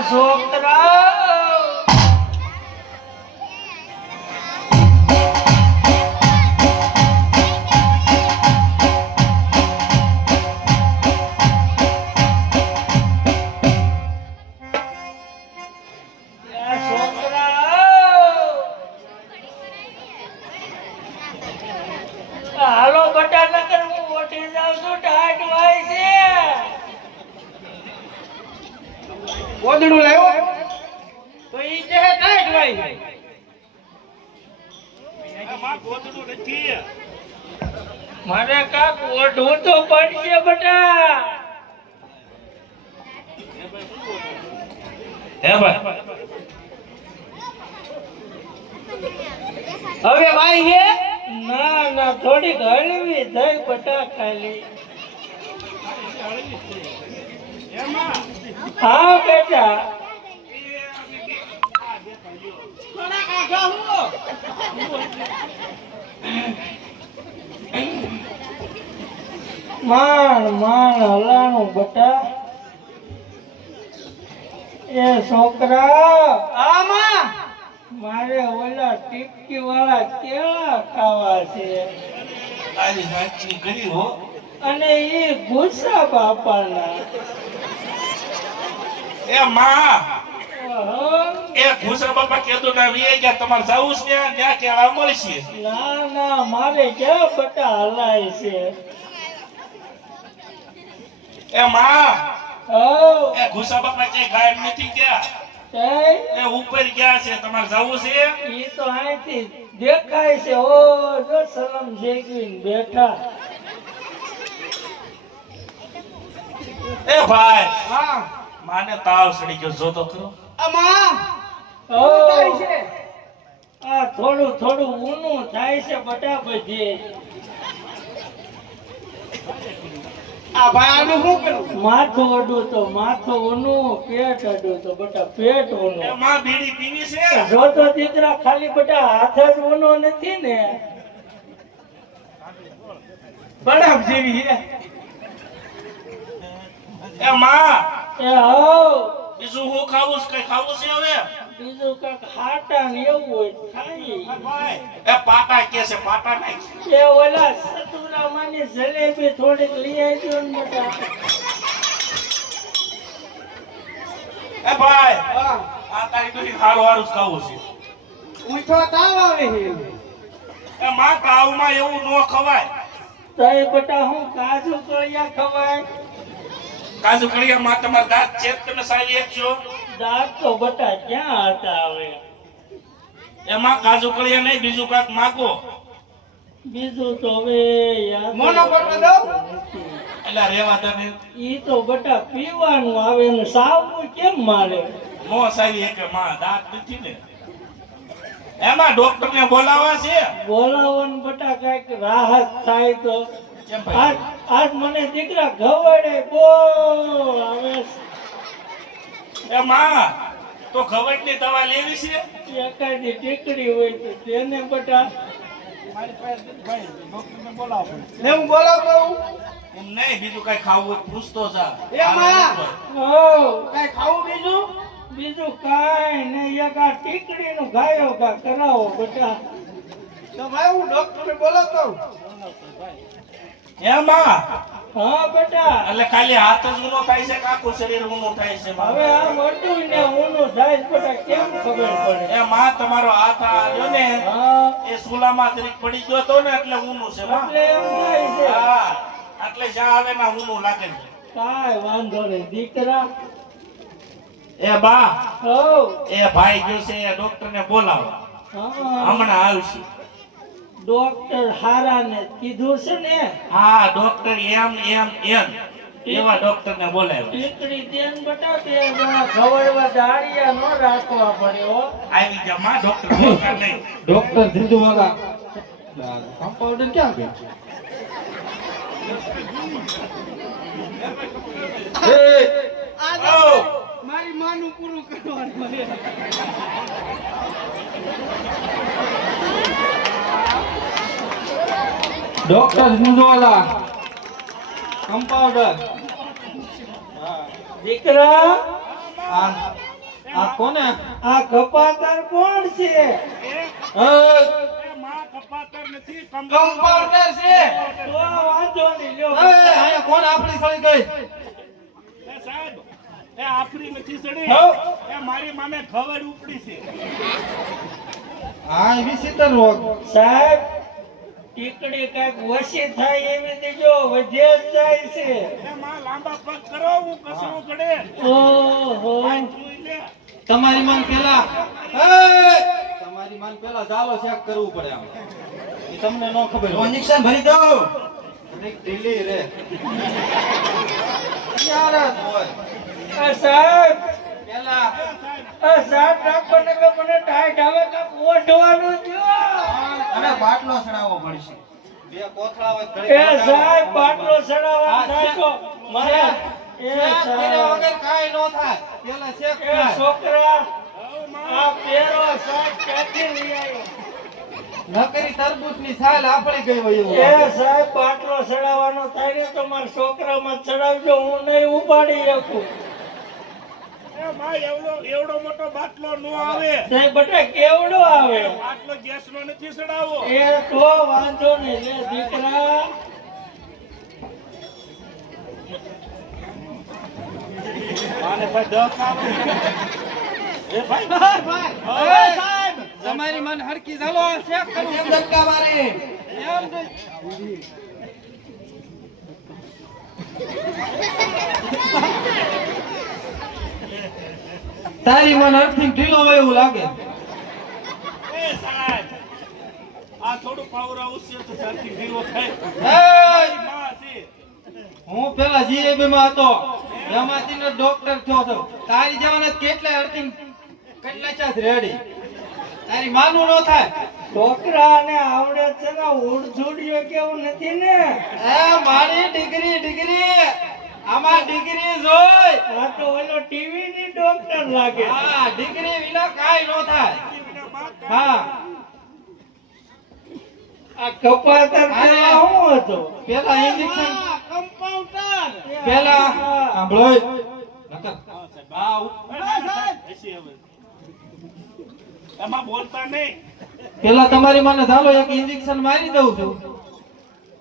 છોકરા હાલો બટા નકર હું ઓઠી જાઉં છું ટાઈટ વાય છે ગોદડું લાવ્યો તો ઈ જે ટાઈટ વાય માં ગોદડું નથી મારે કાક ઓઢવું તો પડશે બટા હે ભાઈ હવે ભાઈ છે ના ના થોડી હળવી થઈ બટા ખાલી હા બેટા માણ માણ હલાણું બટા એ છોકરા આમાં મારે ઓલા ટીપકી વાળા કેળા ખાવા છે તારી સાચી કરી હો અને એ ગુસ્સા બાપાના એ માં ઓહો, એ ઘુસા બાપા કેતો ના વીએ ગયા તમાર જાવું છે ત્યાં કેળા મળશે ના ના મારે ક્યાં બટા હલાય છે એ માં ઓ એ ઘુસા બાપા કે ગાયબ નથી ગયા એ એ ઉપર ગયા છે તમાર જાવું છે ઈ તો અહીંથી દેખાય છે ઓ જો સલમ જેગવીને બેઠા એ ભાઈ હા માને તાવ સડી ગયો જો તો ખરો આમાં ઓ થાય છે આ થોડું થોડું ઊનું થાય છે બટા બધી આ ભાઈ આનું શું કરું માથું અડું તો માથું ઊનું પેટ અડું તો બટા પેટ એ ઊનું માં બીડી પીવી છે જો તો દીકરા ખાલી બટા હાથ જ ઊનો નથી ને બરફ જેવી છે એ માં એ હો બીજું હું ખાવું છે કઈ ખાવું છે હવે બીજું કાંઈક હાટા ને એવું હોય તો ખાઈ એ પાટા કે છે પાટા નાખ એ ઓલા સતુરામાની જલેબી થોડીક લઈ આવજો ને બટા એ ભાઈ હા આ તારી દુરી હારું હારું જ ખાવું છે ઉઠો તાવ આવે છે એ માં તાવમાં એવું ન ખવાય તઈ બટા હું કાજુ કળિયા ખવાય કાજુ કળિયામાં તમારા દાંત છે તમે સારી એકજો દાંત તો બટા ક્યાં હતા હવે એમાં કાજુ કળિયા નહીં બીજું કાંઈક માગો બીજું તો હવે યાદ મોનો કરવા દઉં? નથી. એટલે રેવા દે ને ઈ તો બટા પીવાનું આવે ને સાવનું કેમ મારે નો સારી એક માં દાંત નથી ને એમાં ડોક્ટર ને બોલાવા છે બોલાવો ને બટા કઈક રાહત થાય તો કેમ ભાઈ આજ આજ મને દીકરા ઘવડે બો આવે એ માં તો ખવડની દવા લેવી છે એકાદી ટીકડી હોય તો તેને બટા ને હું બોલાવતો હું એમ નહીં બીજું કઈ ખાવું હોય તો પૂછતો જા એ માં! ઓ કઈ ખાવું બીજું બીજું કાંઈ નહીં એક આ ટીકડીનું ગાયો ગા કરાવો બટા તો ભાઈ હું ડોક્ટરને બોલાવતો હું. એમાં હા બટા એટલે ખાલી હાથ જ ઊનો થાય છે કે આખું શરીર ઊનું થાય છે માં? હવે આ મોટું ને ઊનું થાય છે બટા કેમ ખબર પડે એ માં તમારો હાથ આવ્યો ને હા એ સુલામાં જરીક પડી ગયો તો ને એટલે ઊનું છે માં એટલે એમ થાય છે હા એટલે જ્યાં આવે ને ઊનું લાગે છે કાંઈ વાંધો નહીં દીકરા એ બા હો એ ભાઈ ગયો છે એ ડોક્ટર ને બોલાવો હા હમણાં આવશે ડોક્ટર હારાને કીધું છે ને હા ડોક્ટર એમ એવા ડોક્ટર ને બોલાવ્યો ટીકડી દેન બટા બે જણા ખવડવા દાળિયા ન રાખવા પડે હો આવી ગયા માં ડોક્ટર બોલતા નહીં ડોક્ટર ધીંધુવાલા કમ્પાઉન્ડર ક્યાં ગયો આ તો મારી માનું પૂરું કરવાનું છે. ડોક્ટર ધીંધુવાલા કમ્પાઉન્ડર દીકરા આ કોને આ કપાતર કોણ છે? એ માં કપાતર નથી કમ્પાઉન્ડર છે. તો વાંધો નહીં, લ્યો. અહીંયા કોણ આપણી સળી ગઈ એ સાહેબ એ આપણી નથી સડી હઉ. એ મારી માને ખબર ઉપડી છે આ વિચિત્ર રોગ સાહેબ ટીકડી કઈક ઓછી થાય એવી દીજો વધે જ જાય છે. એ માં લાંબા પગ કરો હું કસવું પડે ઓહો જોઈ લે તમારી મન પેલા તમારી મન પેલા જાલો ચેક કરવું પડે આમ એ તમને ન ખબર હોય ઇન્જેક્શન ભરી દો. એક ઢીલી રે યાર જ હોય આ સાહેબ પેલા આ સાહેબ રાખોને કે મને ટાઈટ આવે કાંક ઓઢવાનું દ્યો. અને બાટલો ચડાવવો પડશે. બે કોથળા હોય એ સાહેબ બાટલો ચડાવવા હા, થાય તો મારે એ ચેક કર્યા સાહેબ વગર કાંઈ ન થાય પેલા ચેક એ થાય છોકરા આ પેરો સાહેબ ક્યાંથી લઈ આવ્યો? નકરી તરબૂચની છાલ આપણી ગઈ હોય એવું એ લાગે. સાહેબ બાટલો ચડાવવાનો થાય ને તો મારા છોકરામાં ચડાવજો, હું નહીં ઉપાડી શકું. એ માં એવડો મોટો બાટલો નો આવે સાહેબ બટા કેવડો આવે? બાટલો ગેસ નો નથી ચડાવો એ તો વાંધો નહીં, લે દીકરા. માને ભાઈ દસ આવે એ ભાઈ સાહેબ તમારી મન હરકી ચાલો ચેક કરવું કેમ ધક્કા મારે? તારી મન અર્થિંગ ઢીલો હોય એવું લાગે એ સાહેબ આ થોડું પાવર આવશે તો સરથી ઢીલો થાય એય! માં છે હું પેલા જીએબી માં હતો એમાંથી નો ડોક્ટર થયો છું તારી જેવાને કેટલા અર્થિંગ કેટલા ચાસ રેડી તારી માનું ન થાય છોકરાને આવડે છે ને ઉડઝુડિયો કેવું નથી ને? એ મારી ડિગ્રી આમાં ડિગ્રી જોઈ આ તો ઓલો ટીવી ની ડોક્ટર લાગે. હા ડિગ્રી વિના કાઈ ન થાય હા આ કપાતર પેલા શું હતો? પેલા ઇન્જેક્શન કમ્પાઉન્ડર. પેલા સાંભળો નકર આ હસી હવે એમાં બોલતા નહીં પેલા તમારી મને ચાલો એક ઇન્જેક્શન મારી દઉં છું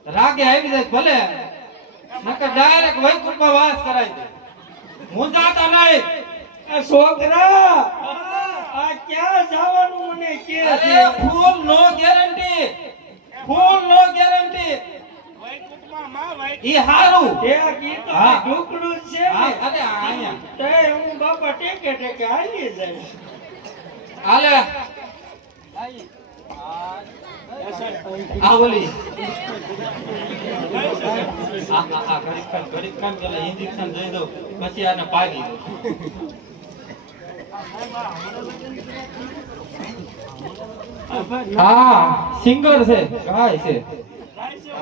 રાગે આવી જાય ભલે નકર ડાયરેક્ટ વૈકુંઠમાં વાસ કરાવી દે હું જાતા નહીં આ છોકરા આ ક્યાં જવાનું મને કે છે? અરે ફૂલ નો ગેરંટી વૈકુંઠમાં માં ઈ હારું એ ગીત તો હા. ઢોકળું જ છે હા ને. અરે આયા તે હું બાપા ટેકે હાલી જાય. હાલે આ ઓલી ઘડીક કામ પેલા ઇન્જેક્શન દઈ દઉં પછી આને પાડી દઉં હા સિંગર છે ગાય છે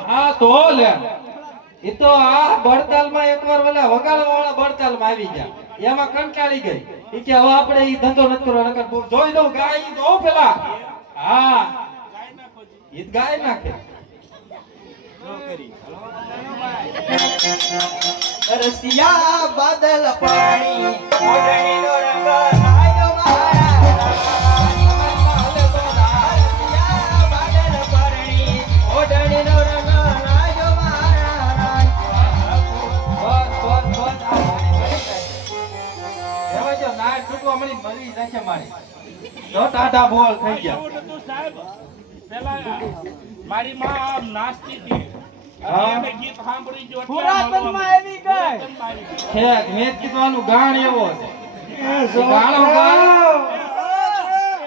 હા તો લે એ તો આ બળતાલમાં એકવાર ઓલા વગાડવા વાળા બળતાલમાં આવી ગયા એમાં કંટાળી ગઈ ઈ કે હવે આપણે ઈ ધંધો નથી કરવાનો નકર જોઈ દઉં ગાય ઈ જો પેલા હા ઈ ગાય નાખે રસિયા બાદલ પાણી ઓઢણીનો રંગ નાયો મારા રસિયા બાદલ પાણી ઓઢણીનો રંગ નાયો મારા એવા જો ના છૂટવા મળી મરી જશે મારી જો ટાટા બોલ થઈ ગયા એવું નતું સાહેબ પેલા મારી માં આમ નાચતી હતી હા. અને એને ગીત સાંભળી જો એટલે પુરાતનમાં આવી ગઈ. પુરાતનમાં આવી ગઈ. છે મેં કીધું આનું ગાણ એવો છે એ છોકરા ગાળો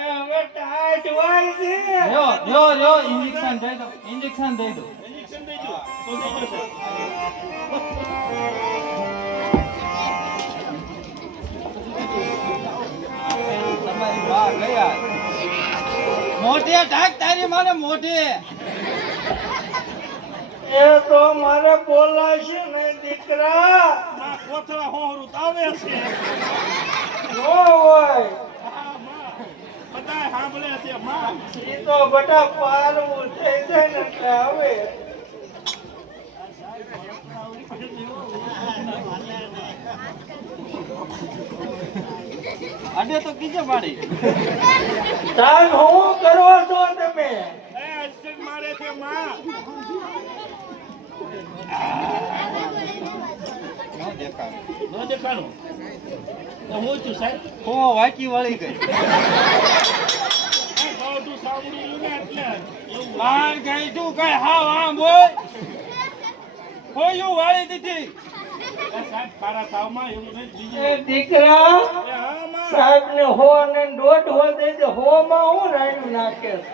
એ હવે ટાઈટ હોય છે. યો ઇન્જેક્શન દઈ દો ઇન્જેક્શન દઈ દો ઇન્જેક્શન દેજો તો દેજો સાહેબ. તમારી બા ગયા મોઢે ઢાક તારી માને મોઢે. એ તો મારે બોલાશે ને દીકરા. ના કોથળા હોહરું તો આવે છે નો હોય હા, માં. બધાય સાંભળે છે માં ઈ તો બટા પારવું થઈ જાય ને એટલે હવે અડે તો કીજો મારી તાન હું કરો છો તમે? એ અસર મારે છે માં. નો દેખાણું તો હું છું સાહેબ. હો વાકી વળી ગઈ ગોડું સાંભળ્યું ને એટલે એવું માર ગઈ તું કઈ હાવ આમ બોલ હોયું વાળી દીધી સાહેબ તારા તાવમાં એવું નહીં બીજું. એ દીકરા એ હા માં. સાહેબ ને હો ને દોઢ હો દે દે હો માં હું રાયડું નાખે છે?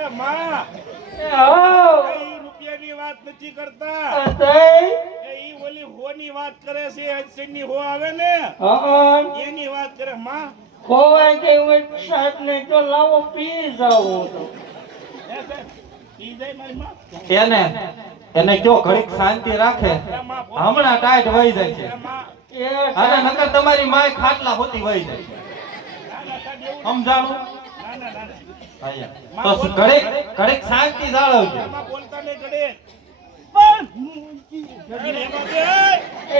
એ માં એ હા કઈ રૂપિયાની વાત નથી કરતા. તઈ એ ઈ ઓલી હોની વાત કરે છે. અજસરની હો આવે ને હા એની વાત કરે માં. ખોવાઈ ગઈ હોય સાહેબ ને જો લાવો પી જાવ તો એ સાહેબ ઈ જાય મારી માં. એને કયો ઘડીક શાંતિ રાખે, હમણાં ટાઈટ વહી જાય છે. એ માં એ અને નકર તમારી માય ખાટલા હોતી વહી જાય છે. સમજાણું? ના ના ના ના. તો ઘડીક ઘડીક શાંતિ જાળવજો. એમાં બોલતા નહીં ઘડે. ઘડે એમાં બે.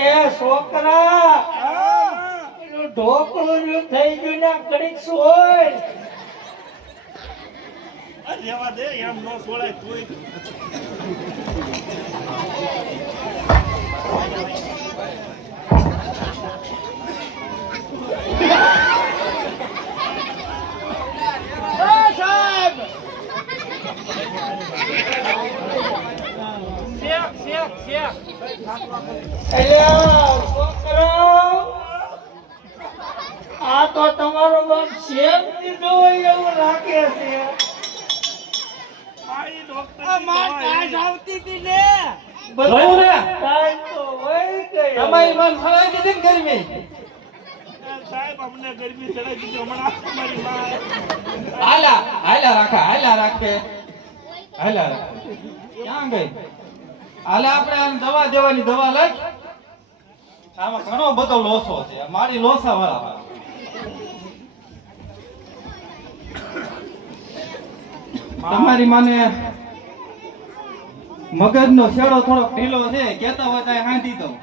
એ છોકરા હા માં. એનું ઢોકળું જો થઈ ગયું ને ઘડીક સોય આ રહેવા દે એમ નો સોળાય તોય. અલ્યા છોકરા આ તો તમારો બાપ શેમ દીધો હોય એવું લાગે છે. આ ઈ ડોક્ટર આ માર કાઢ આવતી હતી ને જોયું ને? ટાઈમ તો વહી ગયો. તમારી મન સળાઈ દીધી ને ગરમી. સાહેબ અમને ગરમી ચડાઈ દીધી હમણાં મારી માં. હાલા રાખે. ક્યાં ગઈ? હાલે આપણે આને દવા દેવાની દવા લઈ. આમાં ઘણો બધો લોસો છે. મારી લોસા વાળા તમારી માને મગજનો શેડો થોડોક ઢીલો છે. કેતા હોય તો હાંધી દઉં.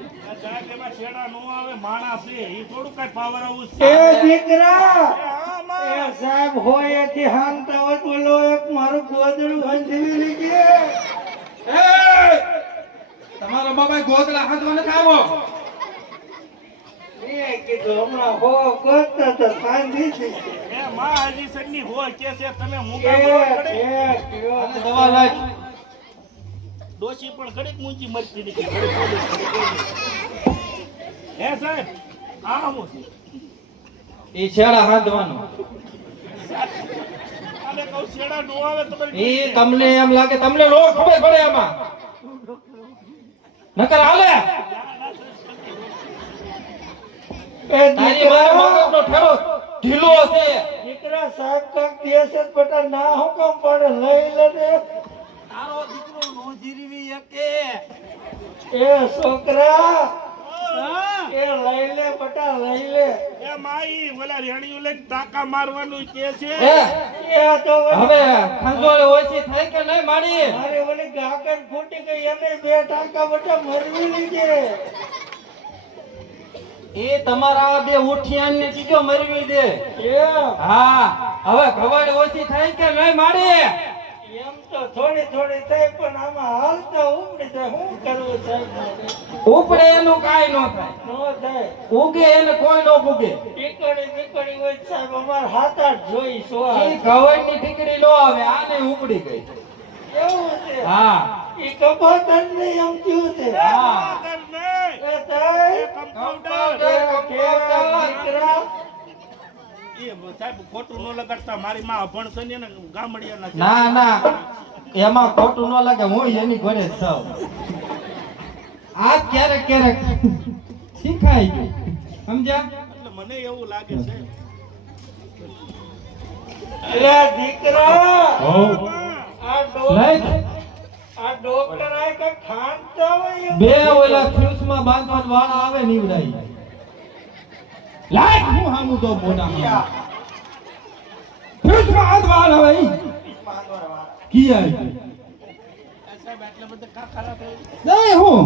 સાહેબ એમાં છેડા નો આવે માણસ છે ઈ થોડું કઈ પાવર આવું એ દીકરા હા માં. એ સાહેબ હોય એથી હાંગતા હોય બોલો એક મારું ગોદડું હંધવી લીધે. એ! તમારો બાબા ગોદડા હાથમાં નથી આવો. એ કીધું હમણાં હો ગોતતા તો કાંધી છે. એ માં હજી સન્ની હોય કે છે તમે એ મૂંગા બોલવા પડે. કયો આને દવા લઈ. ડોશી પણ ઘડીક મૂંચી મરતી નથી. હે સાહેબ આ હું છે. ઈ છેડા હાંધવાનો. આને કહું છેડા નો આવે તો ઈ તમને એમ લાગે તમને નો ખબર પડે એમાં. નકર હાલે. એ તારી મારા મગજનો ઠેલો ઢીલો છે. દીકરા સાહેબ કાક દેશે બટા ના હુકમ પડે લઈ લે ને. તારો દીકરો નો જીરવી શકે એ છોકરા હા એ લઈ લે બટા લઈ લે. એ માઈ ઓલા રેણિયું લઈને ટાકા મારવાનું કે છે. એ એ તો હવે ખંજોળ ઓછી થાય કે નહીં મારી? મારે ઓલી ગાગર ફૂટી ગઈ એને 2 ટાંકા બટા મરવી લીધે. એ તમારા બે ઉઠિયાને ચીજો મરવી દે. એ હા હવે ખબર ઓછી થાય કે નહીં મારી? એમ તો થોડી થોડી થાય પણ આમાં હાલતા ઉપડી જાય શું કરવું સાહેબ મારે? ઉપડે એનું કાઈ નો થાય. નો થાય ઉગે એને કોઈ નો ઉગે. ટીકડી બીકડી હોય સાહેબ અમારે 7-8 જોઈ સો એ ગવળની ઠીકડી નો આવે. આને ઉપડી ગઈ. એવું છે. હા ઈ કબૂતર ને એમ થયું છે. હા. કર નહીં. એ થાય એ કમ્પાઉન્ડર. એ દીકરા એ સાહેબ ખોટું ન લગાડતા મારી માં અભણ છે ને એને ગામડિયાના છે. ના ના એમાં ખોટું ન લાગે. હું એની ઘરે જ છું. આ ક્યારેક ક્યારેક શીખાઈ ગયું. સમજ્યા? એટલે મને એવું લાગે છે એટલે દીકરા હોવ. આ ડોક્ટર આ કે ખાંડતા હોય એમ. બે ઓલા ફ્યુઝમાં બાંધવાના વાળા આવે નીવડાઈ. લાય હું હામું તો મોઢા ફ્યુઝમાં હાથ વાળ આવે ઈ. કી આવી? સાહેબ આટલા બધા કા ખરાબ થઈ નહીં હું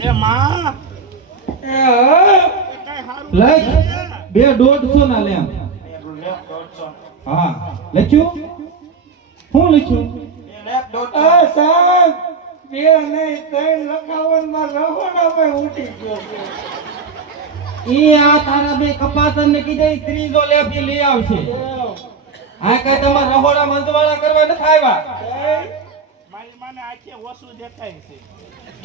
એ માં એ હા. કઈ હારું લઈ 250 ના લે આમ. હા લખ્યું હું લખ્યું આ સાહેબ બે નહીં 3 માં રહોડામાં ઉઠી ગયો છે. ઈ આ તારા બે કપાતર ને કીધે ઈ ત્રીજો લેપ ઈ લઈ આવશે આ કઈ તમારે રહોડા મંદવાળા કરવા નથી આવ્યા મારી માને આખે ઓછું દેખાય છે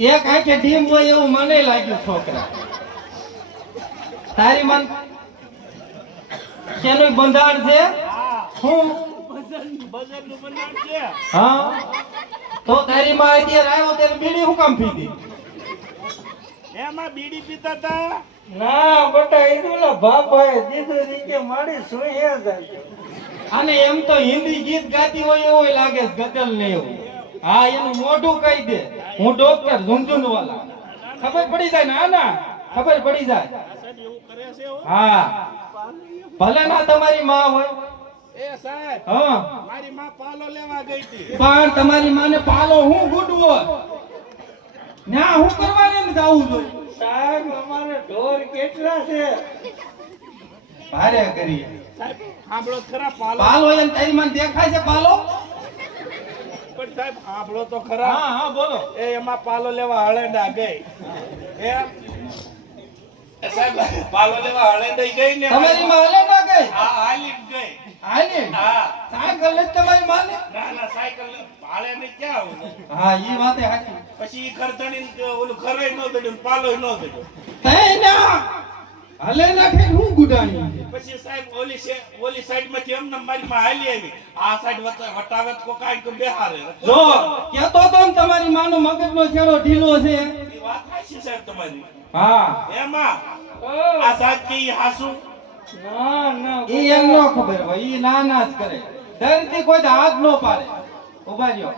એક આંખે ડીમ હોય એવું મને લાગ્યું છોકરા તારી મન કેનું બંધાણ છે હું બજારનું બનાવ છે હા તો તારી માં અત્યારે આવ્યો ત્યારે બીડી હું કામ પીધી એમાં બીડી પીતા હતા ના બટા એ ઓલા બાપાએ દીધું ની કે મારી શું હે જાય. અને એમ તો હિન્દી ગીત ગાતી હોય એવું લાગે છે ગઝલ ને એવું હા એનું મોઢું કહી દે હું ડોક્ટર ઝુંઝુન વાલા ખબર પડી જાય ને ના ખબર પડી જાય સાહેબ એવું કરે છે હો? હા ભલે ના તમારી માં હોય એ સાહેબ હા મારી માં પાલો લેવા ગઈ હતી પણ તમારી માને પાલો હું ગુડવો ના હું કરવાને ને જાવું જોઈએ સાહેબ અમારે ઢોર કેટલા છે? ભારે કરી સાહેબ સાંભળો તો ખરા પાલો પાલો એને તારી માને દેખાય છે પાલો પણ સાહેબ સાંભળો તો ખરા હા હા બોલો એ એમાં પાલો લેવા હળેડા ગઈ એ સાહેબ પાલો લેવા હળેડા ગઈ ને તમારી માં હાલે ના ગઈ હા હાલી જ ગઈ હાલે હા સાયકલ લે તમારી માને ના ના સાયકલ હાલે ને ક્યાં આવું હા ઈ વાતે સાચી પછી ઈ ખરતણી ઓલું ખરે ન દડ્યું પાલો ન દડ્યો તઈ ના હાલે ના કે હું ગુડાણી પછી સાહેબ ઓલી સાઈડ માંથી એમને મારી માં હાલી આવી આ સાઈડ વટાવે તો કાઈ તો બેહારે જો કેતો તો ને તમારી માનો મગજનો છેડો ઢીલો છે એ વાત સાચી સાહેબ તમારી હા એમાં ઓ, આ સાહેબ કે ઈ હાસુ ના ના ઈ એમ નો ખબર હોય ઈ ના ના જ કરે ડરથી કોઈ હાથ નો પાડે ઉભા રહ્યો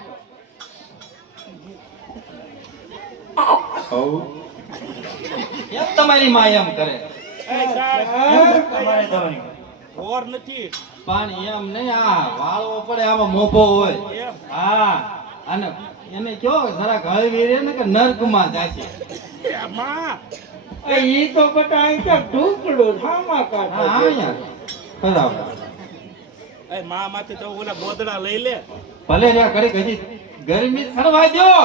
એમ તમારી માં એમ કરે એ સાહેબ તમારે ઓર નથી પણ એમ નહીં આ વાળવો પડે આમાં મોભો હોય એમ હા અને એને કયો જરાક હળવી રે ને કે નર્કમાં જાય છે એમાં ઈ તો બટા અહીં ક્યાંક ઢુકડું થામા હા કાઢે અહીંયા બરાબર એ માં માંથી તો ઓલા ગોદડા લઈ લે ભલે રહ્યા ઘડીક હજી ગરમી સણવાઈ દ્યો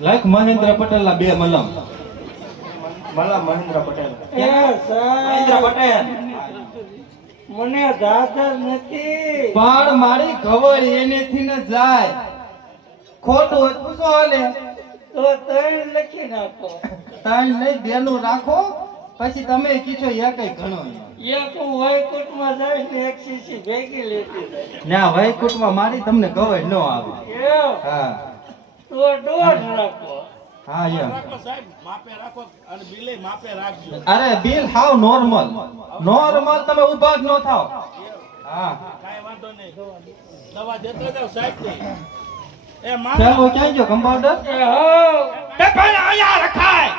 લાઈક મહેન્દ્ર પટેલ ના બે મલમ મહેન્દ્ર પટેલ એ સાહેબ પટેલ મને દાદર નથી પણ મારી ખબર એનેથી ન જાય ખોટું હોય તો પૂછો હાલે તો 3 લખી નાખો. તાણ લઈ બેનું રાખો પછી તમે કીધો એ કઈ ઘણો એક હું વૈકુંઠમાં જઈશ ને એક શીશી ભેગી લેતી જઈશ. ના વૈકુંઠમાં મારી તમને ખબર ન આવે એમ? હા તો 1.5 રાખો. હા એમ રાખો સાહેબ માપે રાખો અને બિલે માપે રાખજો અરે બિલ હાવ નોર્મલ તમે ઉભા જ ન થાવ હા કાઈ વાંધો નહીં દવા દેતા જાવ સાહેબ ને એ માં ચાલો ક્યાં ગયો કમ્પાઉન્ડર એ હોવ. એ ભાઈ અહીંયા રખાય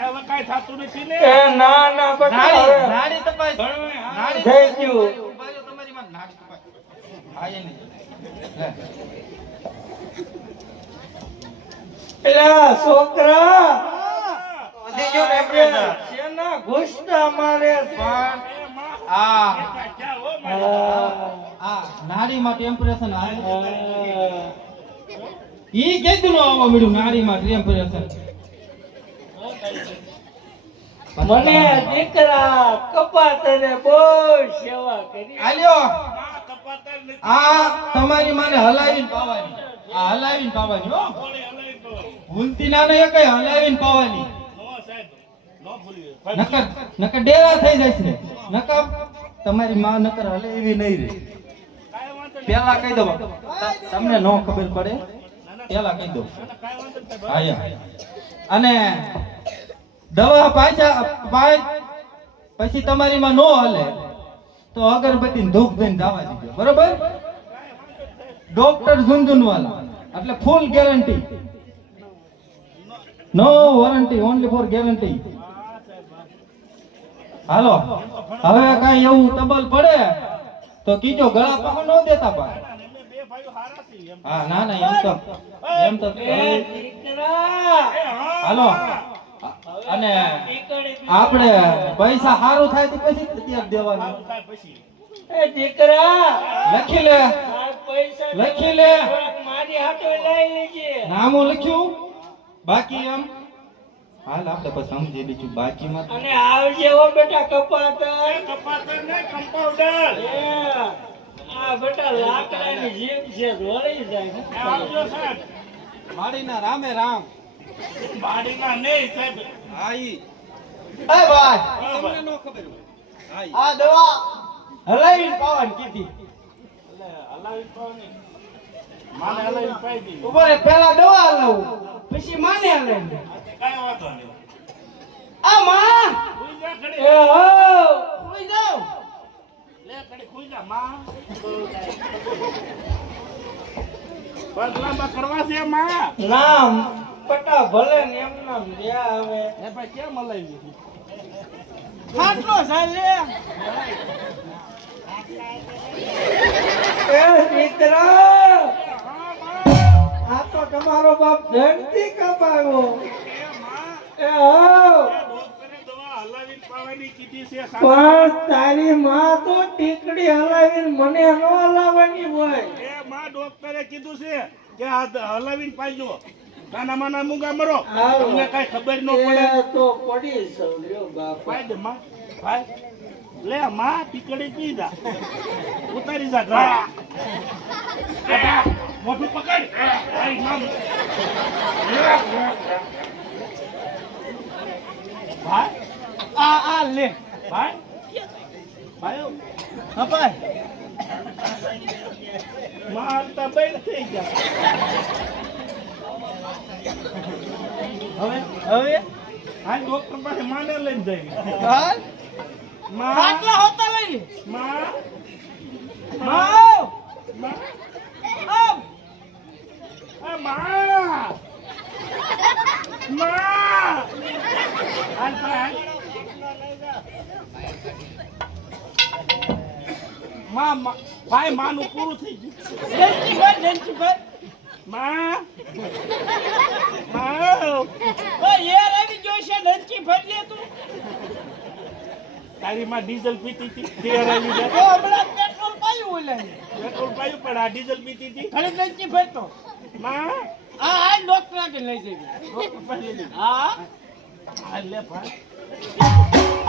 હવે કાઈ થાતું નથી ને એ ના ના બટા નાડી હવે નાડી તપાસ ઘણું નાડી થઈ ગયું. ઉભા રહ્યો તમારી માં નાડી તપાસ હા એ નહીં લે એલા છોકરા વધી ગયો ટેમ્પરેચર શેના ઘૂસતા મારે છે? આ ક્યાં હો હા. આ નાડીમાં ટેમ્પરેચર આવે હા. ઈ કેદું નો આવવા મળ્યું નાડીમાં ટેમ્પરેચર મને દીકરા કપાતરે બહુ સેવા કરી. આલ્યો માં કપાતર નથી આ તમારી માને હલાવીને પાવાની આ હલાવીને પાવાની હો ગોળી હલાવી દો ભૂલતી ના ને કઈ હલાવીને પાવાની નો સાહેબ નો ભૂલી નકર નકર ડેરા થઈ જાય છે નકર તમારી માં નકર હલે એવી નહીં રે કાઈ વાંધો નહીં પેલા કહી દો તમને નો ખબર પડે પેલા કહી દો કાઈ વાંધો નહીં સાહેબ. હા યા. અને દવા પાછા પછી તમારી માં નો હલે તો અગરબત્તી ને ધૂપ દઈને દાવા દીધો બરોબર ડોક્ટર ઝુંઝુનવાલા એટલે full guarantee no warranty only for guarantee હાલો હવે કાંઈ એવું ટબલ પડે તો કીજો ગળા પકડ ન દેતા બા બે ભાઈઓ હારા છે એમ. હા ના ના એમ તો એ દીકરા હાલો અને આપણે પૈસા સારું થાય તો પછી અત્યારે દેવાનું થાય પછી એ દીકરા લખી લે આ પૈસા લખી લે થોડાક મારી હાથે લઈ લેજે નામું લખ્યું બાકી એમ હાલ આપણે પછી સમજી લીધું બાકીમાં અને આવજે હો બેટા કપાતર કપાતર ને કમ્પાઉન્ડર આ બેટા લાકડાની જીભ છે ધોળી જાય આવજો સાહેબ મારીના રામે રામ બાડીના નહીં સાહેબ આઈ એ ભાઈ તમને નો ખબર હોય આઈ આ દવા હલાવીને પાવાની કીધી હલાવી પાવાની માને હલાવી પાઈ દી ઉપર પહેલા દવા હલાવું પછી માને હલાવી કાઈ વાંધો નહીં આ માં ખુઈ જા ખડી એ હો ઉઈ જાવ લે ખડી ખુઈ જા માં બસ લાંબા કરવા છે માં નામ પટા ભલે ને એમ નામ જ્યાં આવે એ ભાઈ કેમ હલાવી ખાટલો ચાલે એ દીકરા આ તો તમારો બાપ ધનથી કપાયો એ હો ડોક્ટરે દવા હલાવી પાવાની કીધી છે પણ તારી માં તો ટીકડી હલાવીને મને ન હલાવવાની હોય એ માં ડોક્ટરે કીધું છે કે આ હલાવીને પાઈજો નાના માના મૂંગા મરો આવો. તમને કઈ ખબર ન પડે એ તો પડી સૌ લ્યો બાપ પાઈ દે માં પાઈ લે માં ટીકડી પી જા ઉતારી જા ઘર મોઢું પકડ આઈ નામ ભાઈ આ લે ભાઈ ભાઈ હપાય માં તબેલ થઈ જા હવે હવે આ ડોક્ટર પાસે માને લઈને જઈ હાલ માં ખાટલા હોતા લઈ માં માવ માં આમ આ માં હાલ ભાઈ માં ભાઈ માનું પૂરું થઈ ગયું ડંચી ભાઈ માં માં ઓ યાર આવી જોશે ડંચી ભરી લે તું તારી માં ડીઝલ પીતી હતી તેર આવી તો જાય હમણાં પેટ્રોલ પાયું ઓલાને પેટ્રોલ પાયું પણ આ ડીઝલ પીતી હતી ઘણી ડંચી ભરતો માં આ ડોક્ટર આગળ લઈ જવી ડોક્ટર પાસે લઈ હા આ લે ભાઈ